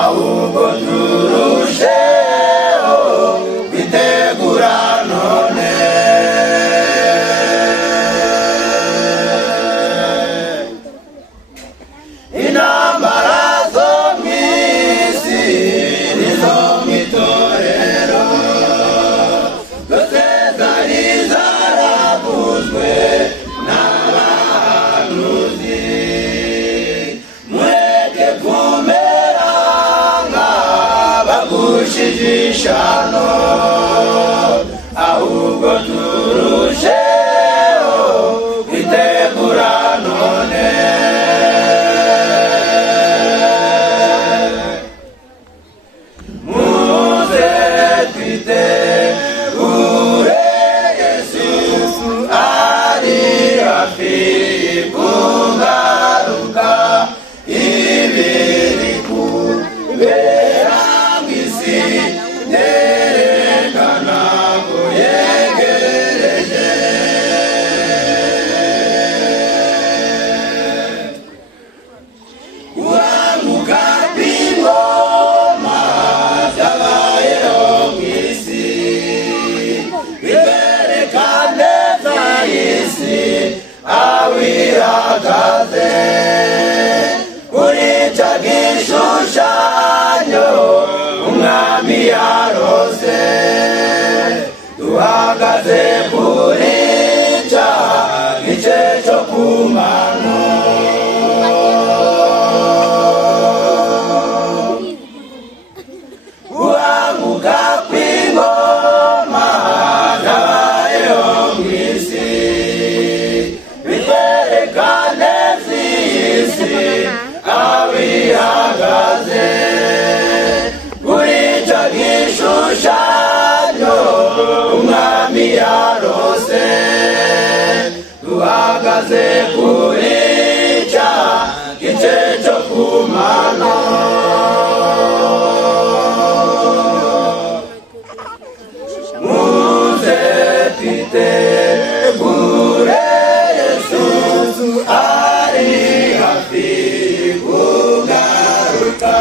ahubwo turusheho kwitegura none. Intambara zo mw'isi nizo mw'itorero zose zari zaravuzwe n'abahanuzi. Mureke kumera nk'abagushijishano, ahubwo turusheho kwitegura none. Muze twitegure, Yesu ari hafi kugaruka. Ibiri kubera mw'isi byerekana ko yegereje. Guhamuka kw'ingoma byabayeho mw'isi, bitwereka neza isi aho ihagaze. Kuri cya gishushanyo umwami yarose, duhagaze kuri cya gice cyo ku mano. Guhamuka kw'ingoma byabayeho mw'isi, bitwereka neza isi aho ihagaze. Kuri icyo gishushanyo umwami yarose, duhagaze kuri cya gice cyo ku mano. Muze twitegure, Yesu ari hafi kugaruka.